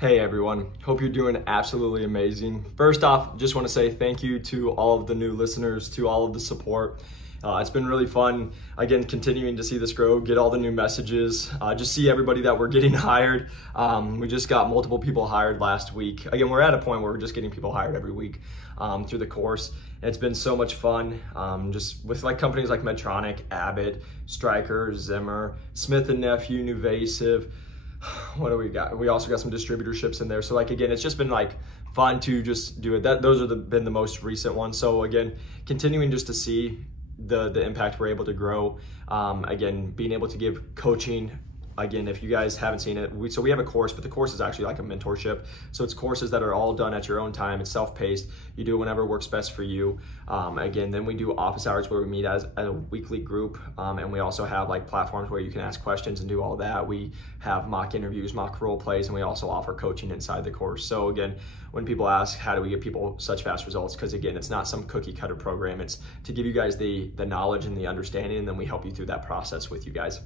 Hey everyone, hope you're doing absolutely amazing. First off, just want to say thank you to all of the new listeners, to all of the support. It's been really fun, again, continuing to see this grow, get all the new messages, just see everybody that we're getting hired. We just got multiple people hired last week. Again, we're at a point where we're just getting people hired every week through the course. And it's been so much fun, just with like companies like Medtronic, Abbott, Stryker, Zimmer, Smith & Nephew, Nuvasive. What do we got? We also got some distributorships in there. So like, again, it's just been like fun to just do it. Those are been the most recent ones. So again, continuing just to see the impact we're able to grow. Again, being able to give coaching. Again, if you guys haven't seen it, we have a course, but the course is actually like a mentorship. So it's courses that are all done at your own time. It's self-paced. You do it whenever works best for you. Again, then we do office hours where we meet as a weekly group. And we also have like platforms where you can ask questions and do all that. We have mock interviews, mock role plays, and we also offer coaching inside the course. So again, when people ask, how do we get people such fast results? Because again, it's not some cookie cutter program. It's to give you guys the knowledge and the understanding, and then we help you through that process with you guys.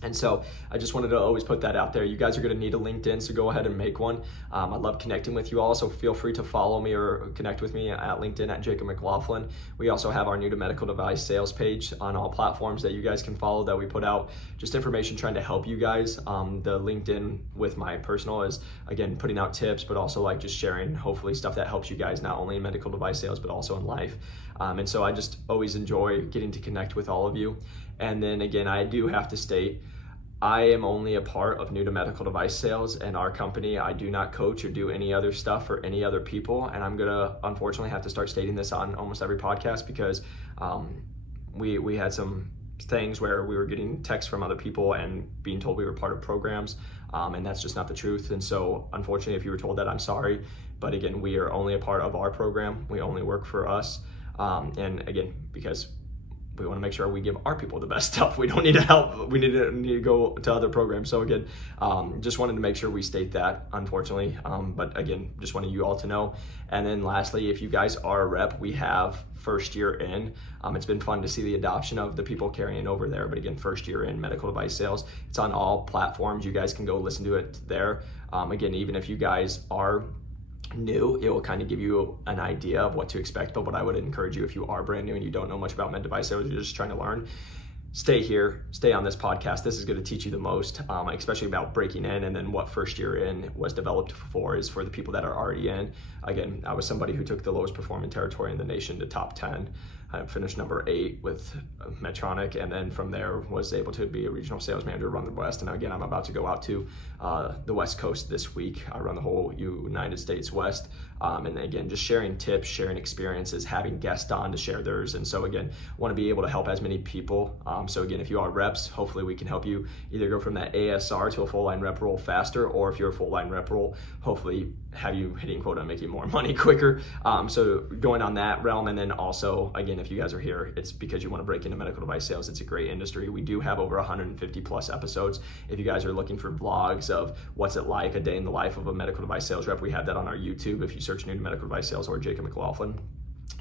And so I just wanted to always put that out there. You guys are going to need a LinkedIn, so go ahead and make one. I love connecting with you all, so feel free to follow me or connect with me at LinkedIn at Jacob McLaughlin. We also have our new to medical device sales page on all platforms that you guys can follow, that we put out just information trying to help you guys. The LinkedIn with my personal is, again, putting out tips, but also like just sharing hopefully stuff that helps you guys not only in medical device sales, but also in life. And so I just always enjoy getting to connect with all of you. And then again, I do have to state, I am only a part of new to medical device sales and our company. I do not coach or do any other stuff for any other people. And I'm gonna unfortunately have to start stating this on almost every podcast, because we had some things where we were getting texts from other people and being told we were part of programs, and that's just not the truth. And so unfortunately, if you were told that, I'm sorry. But again, we are only a part of our program. We only work for us. And again, because we want to make sure we give our people the best stuff. We don't need to help. We need to go to other programs. So again, just wanted to make sure we state that, unfortunately. But again, just wanted you all to know. And then lastly, if you guys are a rep, we have first year in. It's been fun to see the adoption of the people carrying over there. But again, first year in medical device sales. It's on all platforms. You guys can go listen to it there. Again, even if you guys are new, it will kind of give you an idea of what to expect. But what I would encourage you, if you are brand new and you don't know much about med device sales, you're just trying to learn, stay here, stay on this podcast. This is going to teach you the most, especially about breaking in. And then what first year in was developed for is for the people that are already in. Again, I was somebody who took the lowest performing territory in the nation to top 10. I finished number 8 with Medtronic, and then from there was able to be a regional sales manager, run the West. And again, I'm about to go out to the West Coast this week. I run the whole United States West. And again, just sharing tips, sharing experiences, having guests on to share theirs. And so again, want to be able to help as many people. So again, if you are reps, hopefully we can help you either go from that ASR to a full line rep role faster, or if you're a full line rep role, hopefully have you hitting quota and making more money quicker. So going on that realm. And then also, again, if you guys are here, it's because you want to break into medical device sales. It's a great industry. We do have over 150 plus episodes. If you guys are looking for vlogs of what's it like, a day in the life of a medical device sales rep, we have that on our YouTube. If you search new to medical device sales or Jacob McLaughlin,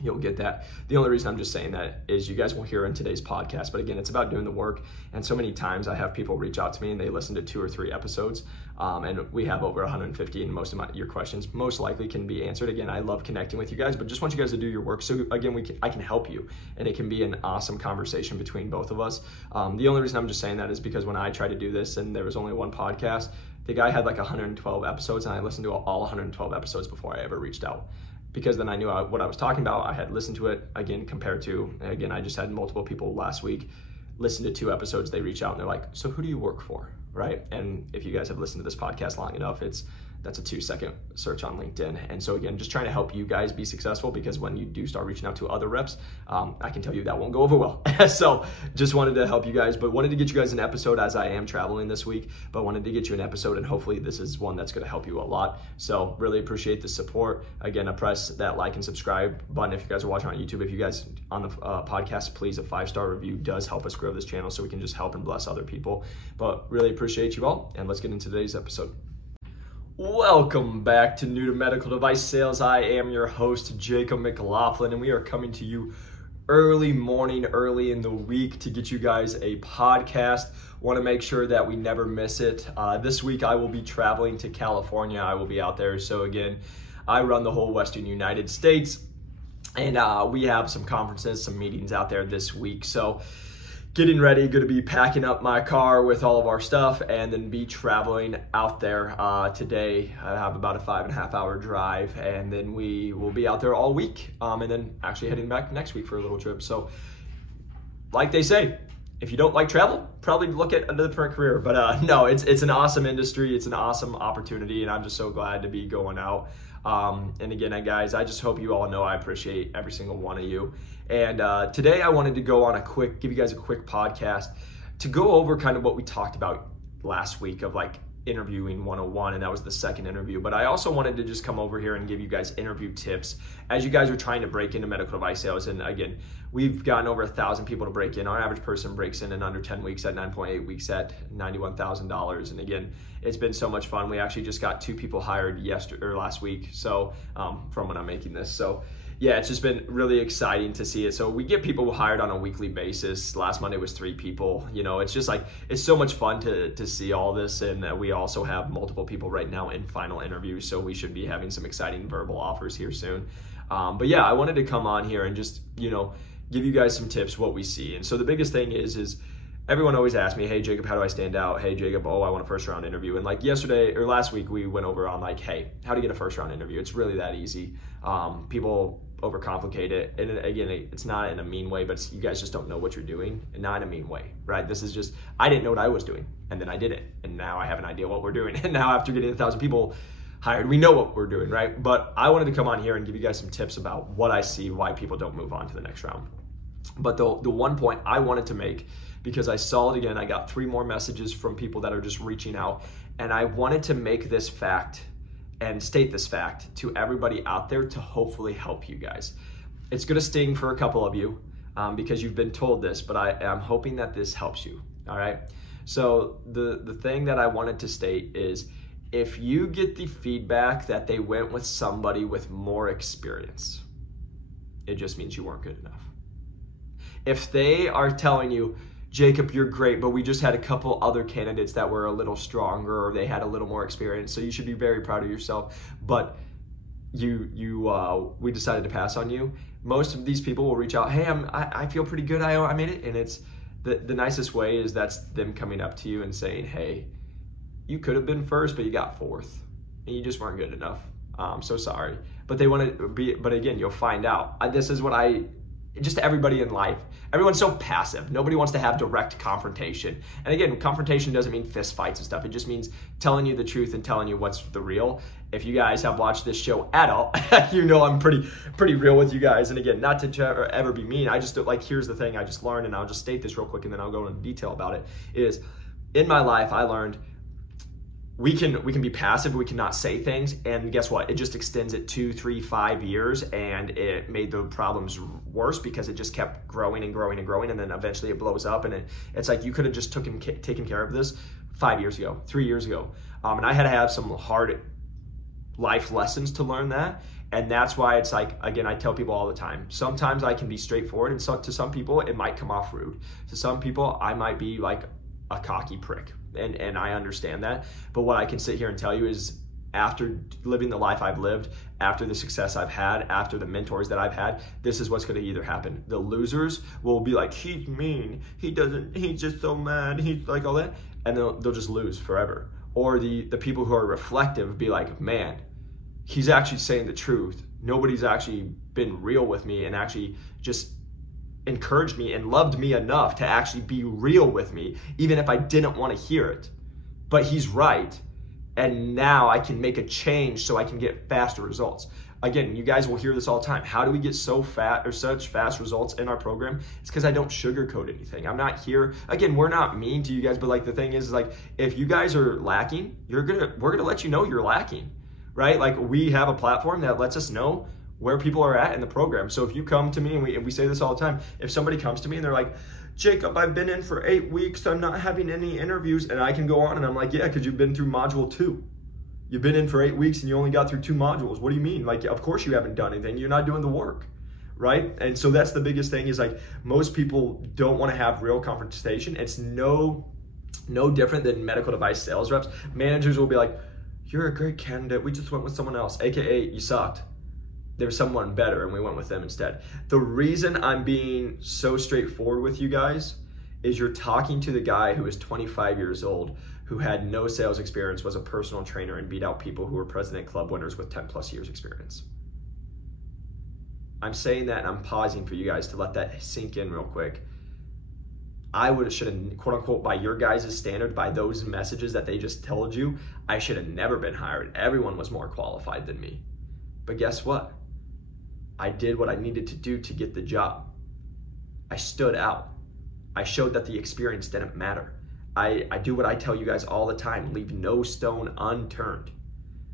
you'll get that. The only reason I'm just saying that is you guys will hear in today's podcast, but again, it's about doing the work. And so many times I have people reach out to me and they listen to 2 or 3 episodes, and we have over 150, and most of your questions most likely can be answered. Again, I love connecting with you guys, but just want you guys to do your work. So again, I can help you, and it can be an awesome conversation between both of us. The only reason I'm just saying that is because when I tried to do this and there was only one podcast, the guy had like 112 episodes, and I listened to all 112 episodes before I ever reached out. Because then I knew what I was talking about. I had listened to it, again, compared to, again, I just had multiple people last week listen to 2 episodes, they reach out and they're like, so who do you work for, right? And if you guys have listened to this podcast long enough, that's a 2-second search on LinkedIn. And so again, just trying to help you guys be successful, because when you do start reaching out to other reps, I can tell you that won't go over well. So just wanted to help you guys, but wanted to get you guys an episode as I am traveling this week, but wanted to get you an episode, and hopefully this is one that's going to help you a lot. So really appreciate the support. Again, press that like and subscribe button if you guys are watching on YouTube. If you guys on the podcast, please, a 5-star review does help us grow this channel so we can just help and bless other people. But really appreciate you all, and let's get into today's episode. Welcome back to New to Medical Device Sales. I am your host, Jacob McLaughlin, and we are coming to you early morning, early in the week to get you guys a podcast. Want to make sure that we never miss it. This week I will be traveling to California. I will be out there. So again, I run the whole Western United States, and we have some conferences, some meetings out there this week. So getting ready, going to be packing up my car with all of our stuff and then be traveling out there today. I have about a 5.5 hour drive, and then we will be out there all week, and then actually heading back next week for a little trip. So like they say, if you don't like travel, probably look at a different career. But no, it's an awesome industry. It's an awesome opportunity, and I'm just so glad to be going out. And again, guys, I just hope you all know I appreciate every single one of you. And today I wanted to go on give you guys a quick podcast to go over kind of what we talked about last week of like interviewing 101, and that was the second interview. But I also wanted to just come over here and give you guys interview tips as you guys are trying to break into medical device sales. And again, we've gotten over 1,000 people to break in. Our average person breaks in under 10 weeks at 9.8 weeks at $91,000. And again, it's been so much fun. We actually just got 2 people hired last week. So from when I'm making this. So yeah, it's just been really exciting to see it. So we get people hired on a weekly basis. Last Monday was 3 people. You know, it's just like, it's so much fun to see all this. And we also have multiple people right now in final interviews. So we should be having some exciting verbal offers here soon. But yeah, I wanted to come on here and just, you know, give you guys some tips, what we see. And so the biggest thing is everyone always asks me, hey, Jacob, how do I stand out? Hey, Jacob, I want a first round interview. And like last week, we went over on like, hey, how to get a first round interview. It's really that easy. People overcomplicate it. And again, it's not in a mean way, but you guys just don't know what you're doing, and not in a mean way, right? This is just, I didn't know what I was doing, and then I did it. And now I have an idea what we're doing. And now after getting 1,000 people hired, we know what we're doing, right? But I wanted to come on here and give you guys some tips about what I see, why people don't move on to the next round. But the one point I wanted to make, because I saw it again, I got 3 more messages from people that are just reaching out, and I wanted to make this fact and state this fact to everybody out there to hopefully help you guys. It's gonna sting for a couple of you because you've been told this, but I'm hoping that this helps you, all right? So the thing that I wanted to state is, if you get the feedback that they went with somebody with more experience, it just means you weren't good enough. If they are telling you, Jacob, you're great, but we just had a couple other candidates that were a little stronger, or they had a little more experience, so you should be very proud of yourself, but we decided to pass on you. Most of these people will reach out, hey, I feel pretty good, I made it. And it's the nicest way is that's them coming up to you and saying, hey, you could have been first, but you got 4th, and you just weren't good enough. I'm so sorry. But they want to be, but again, you'll find out. This is what just everybody in life, everyone's so passive. Nobody wants to have direct confrontation. And again, confrontation doesn't mean fist fights and stuff. It just means telling you the truth and telling you what's the real. If you guys have watched this show at all, you know I'm pretty real with you guys. And again, not to ever be mean, I just like, here's the thing I just learned, and I'll just state this real quick and then I'll go into detail about it, is in my life, I learned we can be passive, we cannot say things, and guess what? It just extends it 2, 3, 5 years, and it made the problems worse because it just kept growing and growing and growing, and then eventually it blows up, and it's like you could have just taken care of this 5 years ago, 3 years ago. And I had to have some hard life lessons to learn that, and that's why it's like, again, I tell people all the time, sometimes I can be straightforward, and so to some people it might come off rude. To some people I might be like a cocky prick. And I understand that, but what I can sit here and tell you is, after living the life I've lived, after the success I've had, after the mentors that I've had, this is what's going to either happen. The losers will be like, he's mean, he's just so mad, he's like all that, and they'll just lose forever. Or the people who are reflective be like, man, he's actually saying the truth. Nobody's actually been real with me and actually just encouraged me and loved me enough to actually be real with me, even if I didn't want to hear it. But he's right, and now I can make a change so I can get faster results. Again, you guys will hear this all the time. How do we get such fast results in our program? It's because I don't sugarcoat anything. I'm not here, again, we're not mean to you guys, but like the thing is like, if you guys are lacking, we're gonna let you know you're lacking, right? Like, we have a platform that lets us know where people are at in the program. So if you come to me, and we say this all the time, if somebody comes to me and they're like, Jacob, I've been in for 8 weeks, I'm not having any interviews, and I can go on and I'm like, yeah, because you've been through module 2. You've been in for 8 weeks and you only got through 2 modules. What do you mean? Like, of course you haven't done anything. You're not doing the work, right? And so that's the biggest thing is like most people don't want to have real confrontation. It's no different than medical device sales reps. Managers will be like, you're a great candidate. We just went with someone else, AKA you sucked. There was someone better and we went with them instead. The reason I'm being so straightforward with you guys is you're talking to the guy who is 25 years old, who had no sales experience, was a personal trainer, and beat out people who were President Club winners with 10 plus years experience. I'm saying that and I'm pausing for you guys to let that sink in real quick. I should have, quote unquote, by your guys' standard, by those messages that they just told you, I should have never been hired. Everyone was more qualified than me. But guess what? I did what I needed to do to get the job. I stood out. I showed that the experience didn't matter. I do what I tell you guys all the time, leave no stone unturned.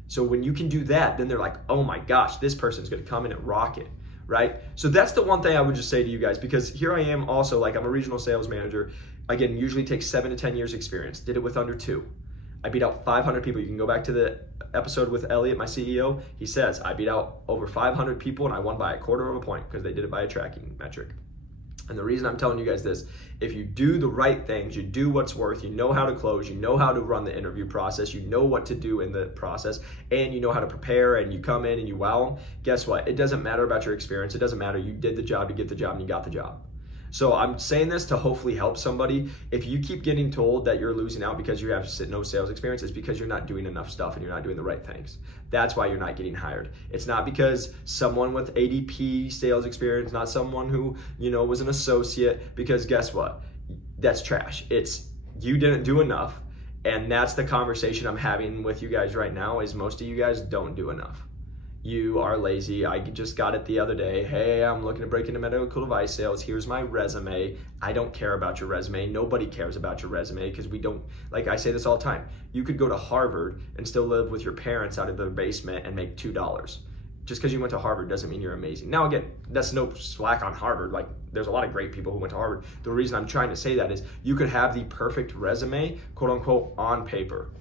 So when you can do that, then they're like, oh my gosh, this person's gonna come in and rock it, right? So that's the one thing I would just say to you guys, because here I am also, like I'm a regional sales manager. Again, usually takes 7 to 10 years experience, did it with under 2. I beat out 500 people. You can go back to the episode with Elliot, my CEO. He says, I beat out over 500 people and I won by a quarter of a point because they did it by a tracking metric. And the reason I'm telling you guys this, if you do the right things, you do what's worth, you know how to close, you know how to run the interview process, you know what to do in the process, and you know how to prepare, and you come in and you wow them, guess what? It doesn't matter about your experience. It doesn't matter. You did the job to get the job and you got the job. So I'm saying this to hopefully help somebody. If you keep getting told that you're losing out because you have no sales experience, it's because you're not doing enough stuff and you're not doing the right things. That's why you're not getting hired. It's not because someone with ADP sales experience, not someone who, was an associate, because guess what? That's trash. It's you didn't do enough. And that's the conversation I'm having with you guys right now, is most of you guys don't do enough. You are lazy. I just got it the other day. Hey, I'm looking to break into medical device sales. Here's my resume. I don't care about your resume. Nobody cares about your resume because we don't, like I say this all the time. You could go to Harvard and still live with your parents out of their basement and make $2. Just because you went to Harvard doesn't mean you're amazing. Now again, that's no slack on Harvard. Like there's a lot of great people who went to Harvard. The reason I'm trying to say that is you could have the perfect resume, quote unquote, on paper,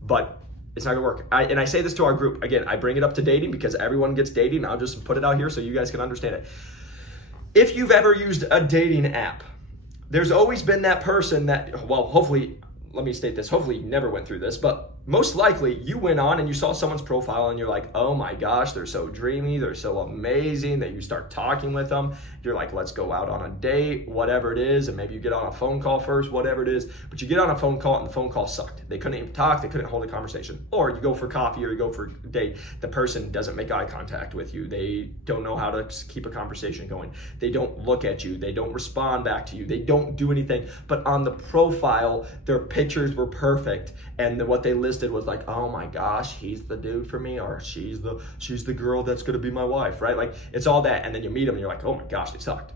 but it's not gonna work. And I say this to our group. Again, I bring it up to dating because everyone gets dating. I'll just put it out here so you guys can understand it. If you've ever used a dating app, there's always been that person that, well, hopefully, let me state this, hopefully you never went through this, but most likely you went on and you saw someone's profile and you're like, oh my gosh, they're so dreamy, they're so amazing, that you start talking with them. You're like, let's go out on a date, whatever it is, and maybe you get on a phone call first, whatever it is, but you get on a phone call and the phone call sucked. They couldn't even talk, they couldn't hold a conversation. Or you go for coffee or you go for a date, the person doesn't make eye contact with you, they don't know how to keep a conversation going, they don't look at you, they don't respond back to you, they don't do anything, but on the profile, their pictures were perfect, and what they listed was like, oh my gosh, he's the dude for me, or she's the girl that's gonna be my wife, right? Like it's all that, and then you meet them and you're like, oh my gosh, they sucked,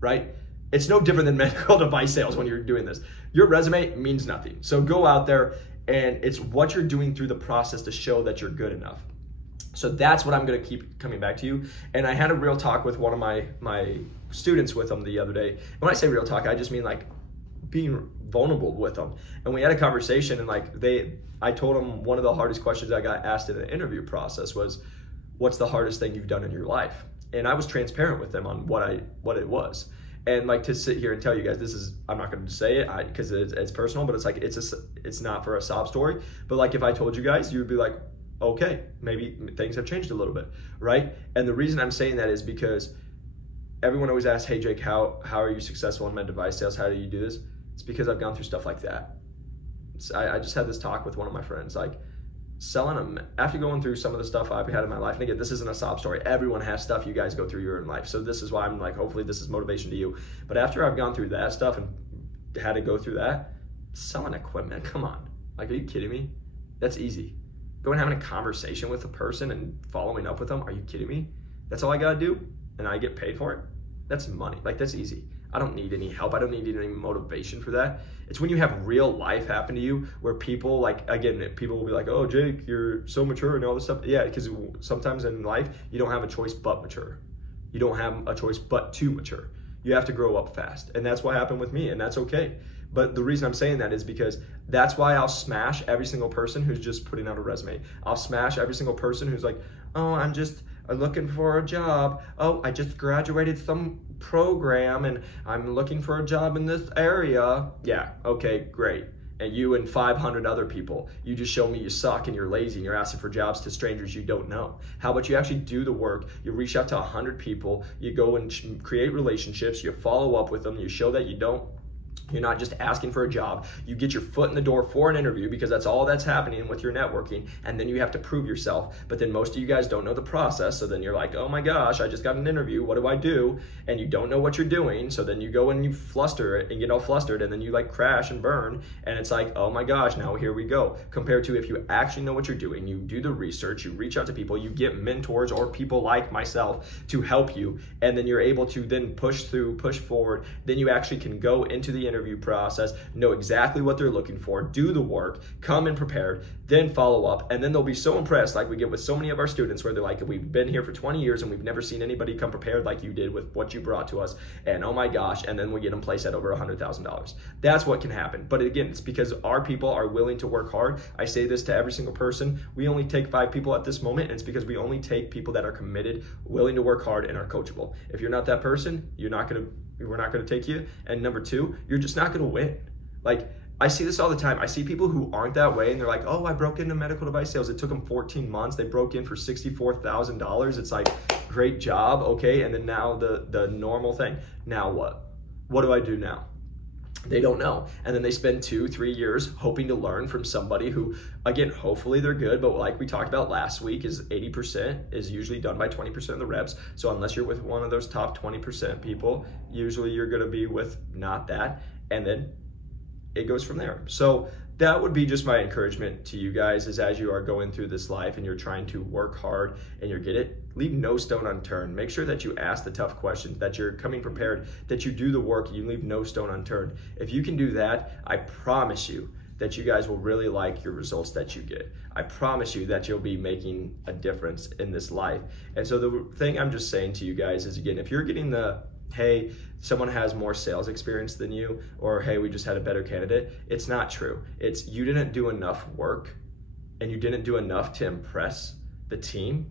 right? It's no different than medical device sales when you're doing this. Your resume means nothing. So go out there, and it's what you're doing through the process to show that you're good enough. So that's what I'm gonna keep coming back to you. And I had a real talk with one of my students with them the other day. And when I say real talk, I just mean like being vulnerable with them. And we had a conversation, and like I told them one of the hardest questions I got asked in the interview process was, what's the hardest thing you've done in your life? And I was transparent with them on what it was. And like to sit here and tell you guys, this is, I'm not going to say it because it's personal, but it's like, it's not for a sob story. But like if I told you guys, you would be like, okay, maybe things have changed a little bit, right? And the reason I'm saying that is because everyone always asks, hey Jake, how are you successful in med device sales? How do you do this? It's because I've gone through stuff like that. I just had this talk with one of my friends, like selling them after going through some of the stuff I've had in my life. And again, this isn't a sob story. Everyone has stuff you guys go through your own life. So this is why I'm like, hopefully this is motivation to you. But after I've gone through that stuff and had to go through that, selling equipment, come on. Like, are you kidding me? That's easy. Going and having a conversation with a person and following up with them, are you kidding me? That's all I gotta do? And I get paid for it? That's money, like that's easy. I don't need any help. I don't need any motivation for that. It's when you have real life happen to you where people like, again, people will be like, oh, Jake, you're so mature and all this stuff. Yeah, because sometimes in life, you don't have a choice but mature. You don't have a choice but to mature. You have to grow up fast. And that's what happened with me, and that's okay. But the reason I'm saying that is because that's why I'll smash every single person who's just putting out a resume. I'll smash every single person who's like, oh, I'm just I'm looking for a job. Oh, I just graduated some program and I'm looking for a job in this area. Yeah, okay, great. And you and 500 other people, you just show me you suck and you're lazy and you're asking for jobs to strangers you don't know. How about you actually do the work? You reach out to 100 people, you go and create relationships, you follow up with them, you show that you're not just asking for a job. You get your foot in the door for an interview because that's all that's happening with your networking, and then you have to prove yourself. But then most of you guys don't know the process, so then you're like, oh my gosh, I just got an interview, what do I do? And you don't know what you're doing, so then you go and you fluster it and get all flustered, and then you like crash and burn, and it's like, oh my gosh, now here we go. Compared to if you actually know what you're doing, you do the research, you reach out to people, you get mentors or people like myself to help you, and then you're able to then push through, push forward, then you actually can go into the interview process, know exactly what they're looking for, do the work, come in prepared, then follow up, and then they'll be so impressed, like we get with so many of our students where they're like, we've been here for 20 years and we've never seen anybody come prepared like you did with what you brought to us, and oh my gosh, and then we get them placed at over $100,000. That's what can happen. But again, it's because our people are willing to work hard. I say this to every single person. We only take 5 people at this moment, and it's because we only take people that are committed, willing to work hard, and are coachable. If you're not that person, we're not gonna take you. And number 2, you're just not gonna win. Like, I see this all the time. I see people who aren't that way and they're like, oh, I broke into medical device sales. It took them 14 months. They broke in for $64,000. It's like, great job, okay? And then now the normal thing. Now what? What do I do now? They don't know. And then they spend 2-3 years hoping to learn from somebody who, again, hopefully they're good, but like we talked about last week, is 80% is usually done by 20% of the reps. So unless you're with one of those top 20% people, usually you're gonna be with not that. And then it goes from there. So that would be just my encouragement to you guys, is as you are going through this life and you're trying to work hard and leave no stone unturned. Make sure that you ask the tough questions, that you're coming prepared, that you do the work, you leave no stone unturned. If you can do that, I promise you that you guys will really like your results that you get. I promise you that you'll be making a difference in this life. And so the thing I'm just saying to you guys is, again, if you're getting the, hey, someone has more sales experience than you, or hey, we just had a better candidate, it's not true. It's you didn't do enough work and you didn't do enough to impress the team,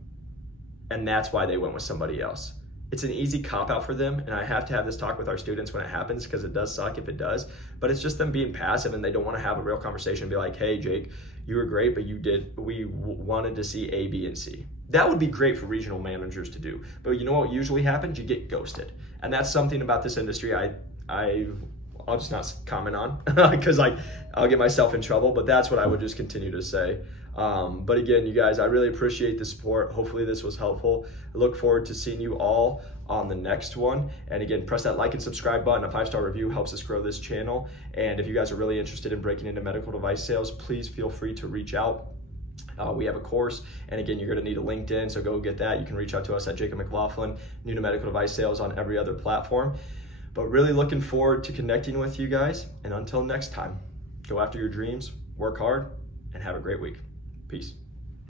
and that's why they went with somebody else. It's an easy cop-out for them, and I have to have this talk with our students when it happens, because it does suck if it does, but it's just them being passive and they don't want to have a real conversation and be like, hey, Jake, you were great, but we wanted to see A, B, and C. That would be great for regional managers to do, but you know what usually happens? You get ghosted. And that's something about this industry I'll just not comment on because I'll get myself in trouble, but that's what I would just continue to say. But again, you guys, I really appreciate the support. Hopefully this was helpful. I look forward to seeing you all on the next one. And again, press that like and subscribe button. A 5-star review helps us grow this channel. And if you guys are really interested in breaking into medical device sales, please feel free to reach out. We have a course, and again, you're going to need a LinkedIn, so go get that. You can reach out to us at Jacob McLaughlin, new to medical device sales on every other platform. But really looking forward to connecting with you guys, and until next time, go after your dreams, work hard, and have a great week. Peace.